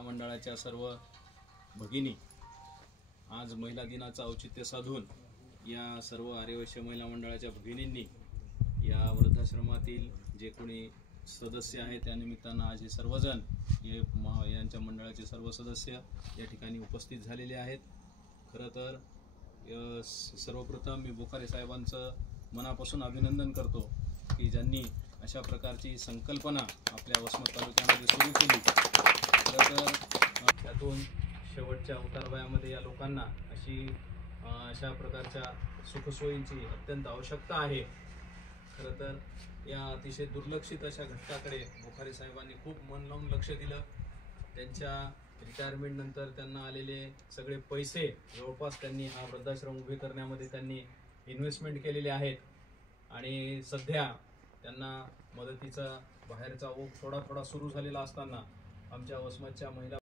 महिला मंडळाच्या सर्व भगिनी आज महिला दिनाचं औचित्य साधून या सर्व आर्यवैश्य महिला मंडळाच्या भगिनींनी या वृद्धाश्रमातील जे कोणी सदस्य आहेत त्या निमित्तानं आज हे सर्वजण यांच्या मंडळाचे सर्व सदस्य या ठिकाणी उपस्थित झालेले आहेत। खरं तर सर्वप्रथम मी बोखारे साहेबांचं मनापासून अभिनंदन करतो की ज्यांनी अशा प्रकारची संकल्पना आपल्या वसमत तालुक्यामध्ये सुरू केली। खरं तर त्यातून शेवटच्या उतारवयामध्ये या लोकांना अशा प्रकारच्या सुखसोयींची अत्यंत आवश्यकता आहे। खरं तर या अतिशय दुर्लक्षित अशा घटकाकडे बोखारे साहेबांनी खूप मन लावून लक्ष दिलं। त्यांच्या रिटायरमेंट नंतर त्यांना आलेले सगळे पैसे जवळपास त्यांनी हा वृद्धाश्रम उभे करण्यामध्ये त्यांनी इन्व्हेस्टमेंट केलेले आहेत आणि सध्या त्यांना मदतीचा बाहेरचा ओघ थोडा सुरू झालेला असताना आमच्या वसमतच्या महिला